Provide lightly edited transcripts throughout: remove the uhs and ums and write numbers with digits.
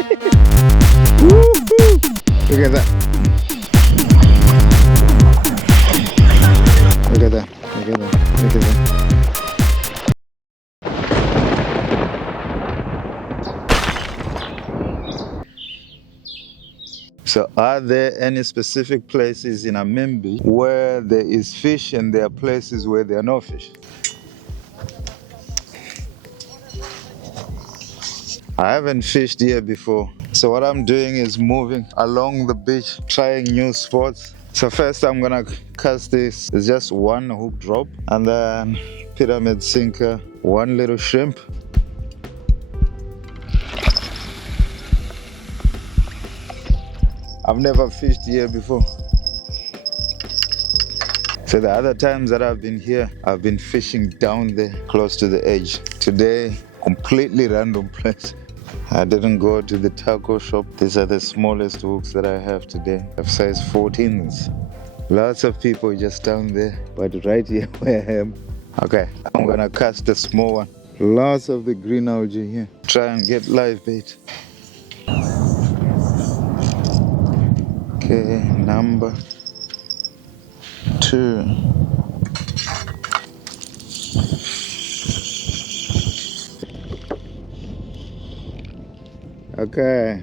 Look at that. Look at that. Look at that. Look at that. So are there any specific places in Hameem Beach where there is fish and there are places where there are no fish? I haven't fished here before. So what I'm doing is moving along the beach, trying new spots. So first I'm gonna cast this. It's just one hook drop and then pyramid sinker, one little shrimp. I've never fished here before. So the other times that I've been here, I've been fishing down there, close to the edge. Today, completely random place. I didn't go to the taco shop. These are the smallest hooks that I have today. I have size 14s. Lots of people just down there, but right here where I am. Okay, I'm gonna cast a small one. Lots of the green algae here. Try and get live bait. Okay, number 2. Okay,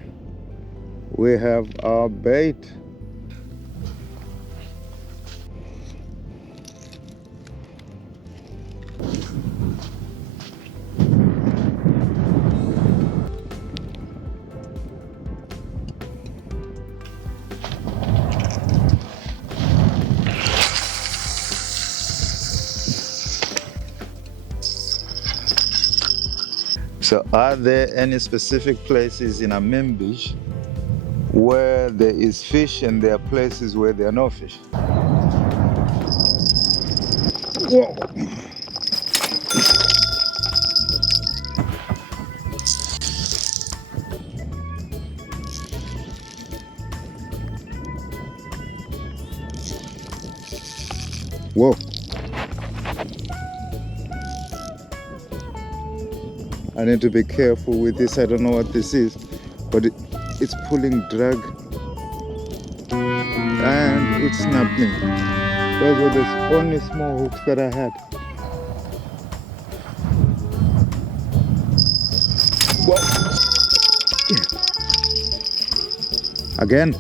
we have our bait. So are there any specific places in Hameem Beach where there is fish and there are places where there are no fish? Whoa. Whoa. I need to be careful with this. I don't know what this is, but it's pulling drag and it snapped me. Those were the only small hooks that I had. Whoa. Again.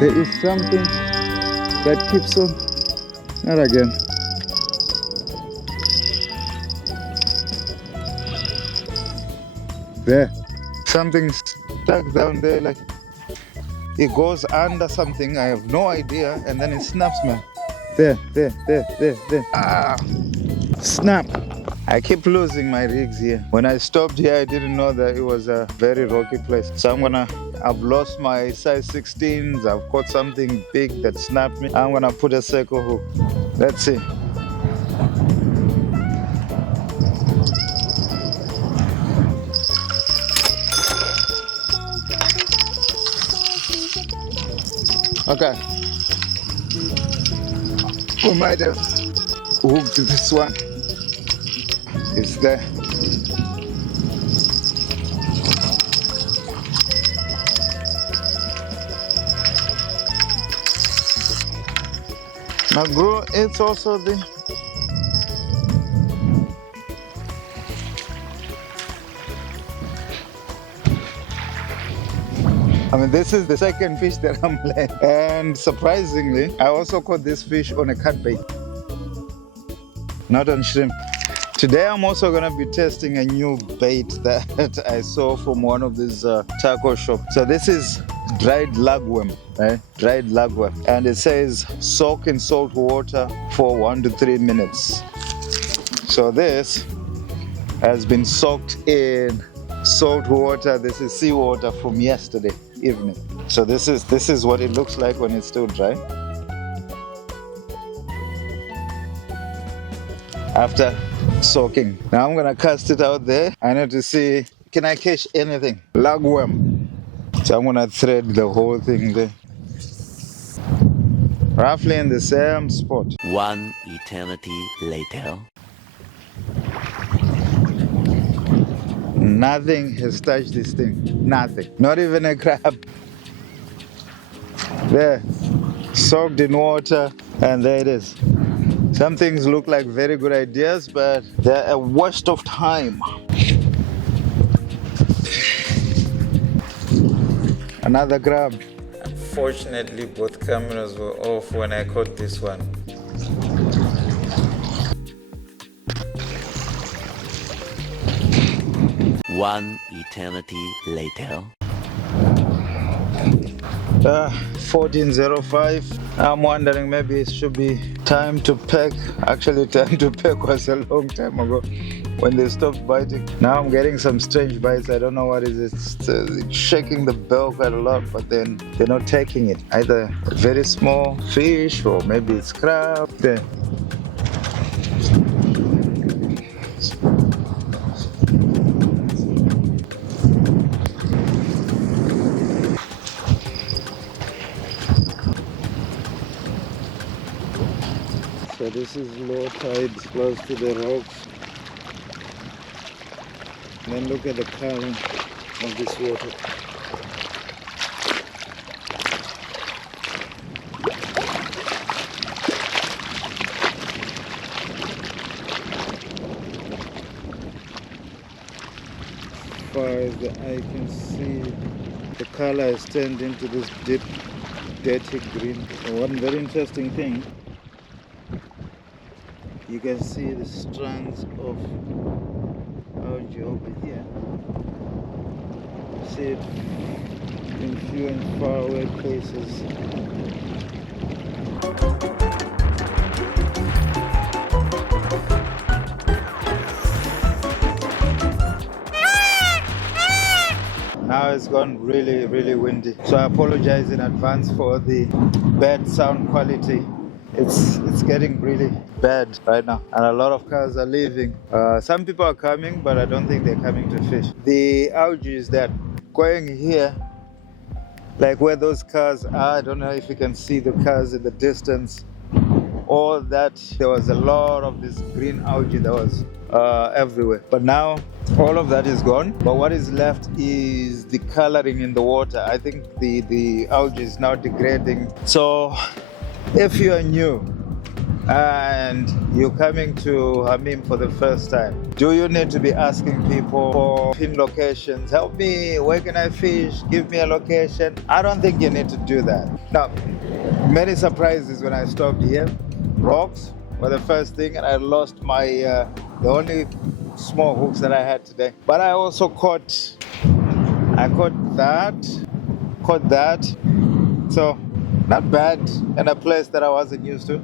There is something that keeps on. Not again. There, something's stuck down there, like it goes under something, I have no idea, and then it snaps, man. There. Ah, snap. I keep losing my rigs here. When I stopped here, I didn't know that it was a very rocky place. So I've lost my size 16s, I've caught something big that snapped me. I'm gonna put a circle hook. Let's see. Okay, we might have hooked this one. It's there. Now, grow, it's also the this is the second fish that I'm laying. And surprisingly, I also caught this fish on a cut bait, not on shrimp. Today I'm also going to be testing a new bait that I saw from one of these taco shops. So this is dried lugworm, right? Dried lugworm. And it says soak in salt water for 1 to 3 minutes. So this has been soaked in salt water. This is seawater from yesterday evening. So this is what it looks like when it's still dry. After soaking. Now I'm gonna cast it out there. I need to see, can I catch anything? Lugworm. So I'm gonna thread the whole thing there. Roughly in the same spot. 1 eternity later. and nothing has touched this thing. Nothing. Not even a crab. There, soaked in water, and there it is. Some things look like very good ideas, but they're a waste of time. Another crab. Unfortunately, both cameras were off when I caught this one. One eternity later. 14:05. I'm wondering maybe it should be time to pack. Actually, time to pack was a long time ago when they stopped biting. Now I'm getting some strange bites. I don't know what it is. It's shaking the bell quite a lot, but then they're not taking it. Either a very small fish or maybe it's crab. There. So this is low tide, close to the rocks. And then look at the current of this water. As far as the eye can see, the color has turned into this deep, dirty green. And one very interesting thing, you can see the strands of algae over here. See it in few and far away places. Now it's gone really, really windy. So I apologize in advance for the bad sound quality. It's getting really bad right now, and a lot of cars are leaving. Some people are coming, but I don't think they're coming to fish. The algae is that going here, like where those cars are. I don't know if you can see the cars in the distance. All that, there was a lot of this green algae that was everywhere. But now all of that is gone. But what is left is the coloring in the water. I think the algae is now degrading. So if you are new and you're coming to Hameem for the first time, do you need to be asking people for pin locations? Help me, where can I fish? Give me a location. I don't think you need to do that. Now, many surprises when I stopped here. Rocks were the first thing, and I lost my the only small hooks that I had today. But I also caught that. So not bad in a place that I wasn't used to.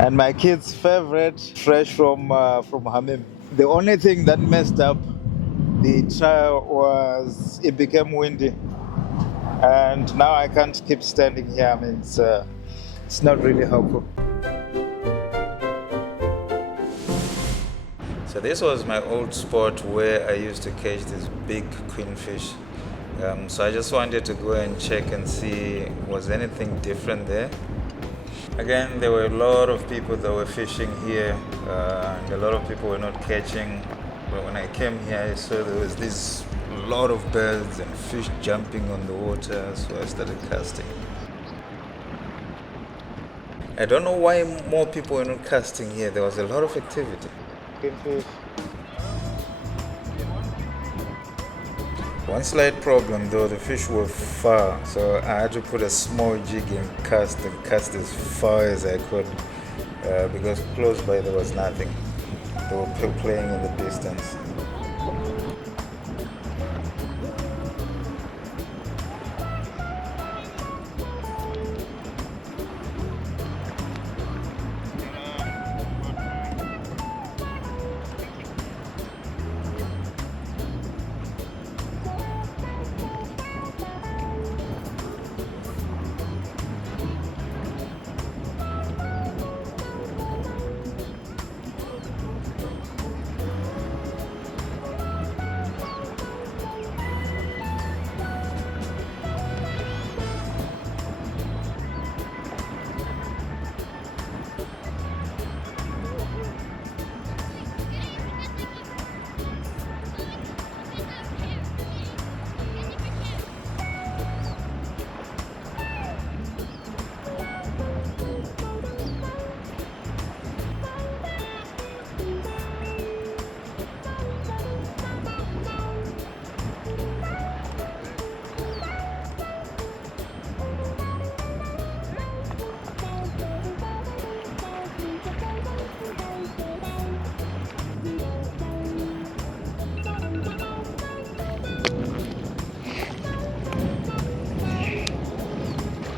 And my kids' favorite, fresh from Hameem. The only thing that messed up the trial was it became windy, and now I can't keep standing here. I mean, it's not really helpful. So this was my old spot where I used to catch this big queenfish. So I just wanted to go and check and see was anything different there. Again, there were a lot of people that were fishing here, and a lot of people were not catching. But when I came here, I saw there was this lot of birds and fish jumping on the water, so I started casting. I don't know why more people were not casting here. There was a lot of activity. Fish. One slight problem though, the fish were far, so I had to put a small jig and cast as far as I could, because close by there was nothing. They were playing in the distance.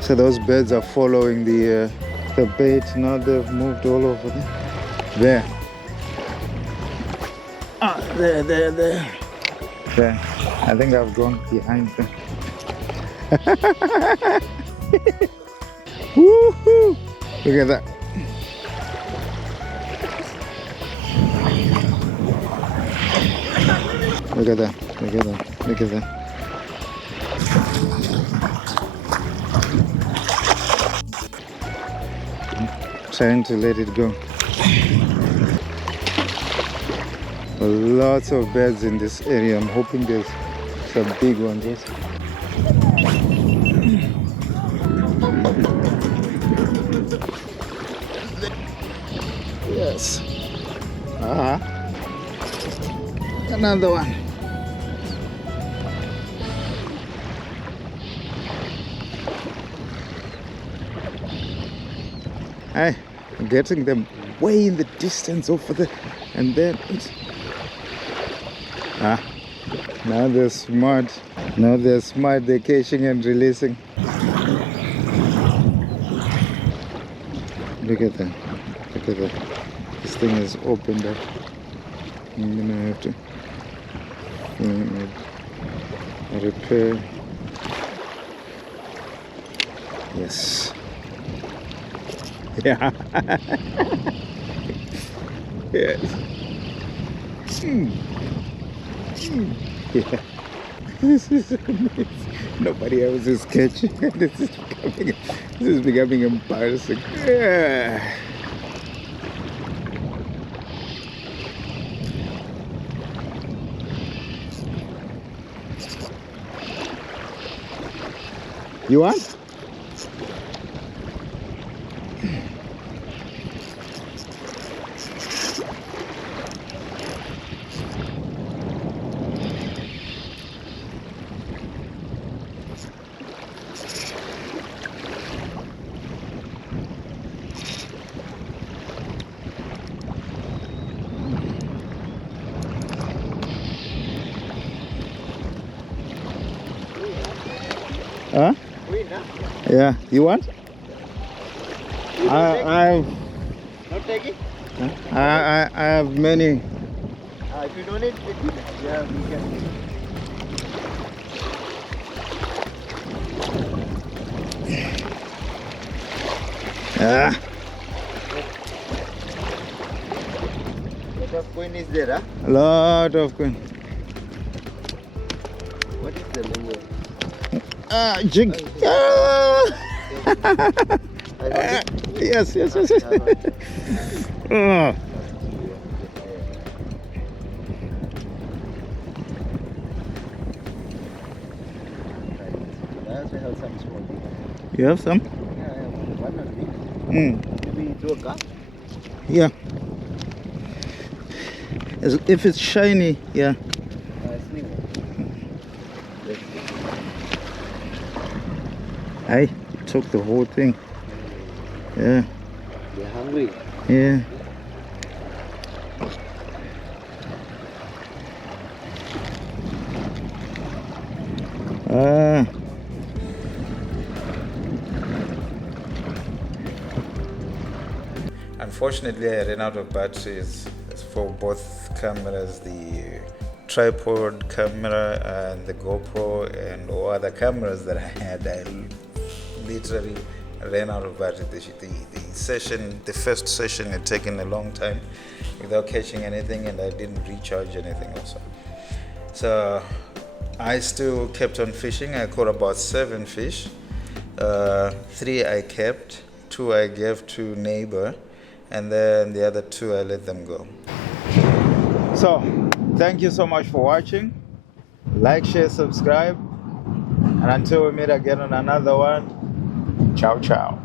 So those birds are following the bait. Now they've moved all over there. There. Ah, there. There. I think I've gone behind them. Woohoo! Look at that. Look at that. Look at that. Look at that. Trying to let it go. Lots of birds in this area. I'm hoping there's some big ones also. Yes. Another one. Hey, I'm getting them way in the distance over there, and then it's now they're smart. Now they're smart. They're catching and releasing. Look at that. Look at that. This thing is opened up. I'm gonna have to repair. Yes. Yeah. Yes. Yeah. This is amazing. Nobody else is catching. This is becoming embarrassing. Yeah. You want? Huh? Yeah, you want? I Not taking? I have many. If you don't need it, yeah, we can. Yeah. Lot of coin is there, huh? A lot of queen. What is the lower? Jig. I hold it. Yes. Oh. I also have some small thing. You have some? Yeah, I have one or three. Maybe to a car. Yeah. If it's shiny, yeah. Sling. Hey, took the whole thing. Yeah. They're hungry. Yeah. Unfortunately, I ran out of batteries for both cameras, the tripod camera and the GoPro, and all other cameras that I had. I literally ran out of battery. The first session had taken a long time without catching anything, and I didn't recharge anything also. So I still kept on fishing. I caught about 7 fish. 3 I kept, 2 I gave to neighbor, and then the other 2 I let them go. So thank you so much for watching. Like, share, subscribe, and until we meet again on another one, ciao ciao.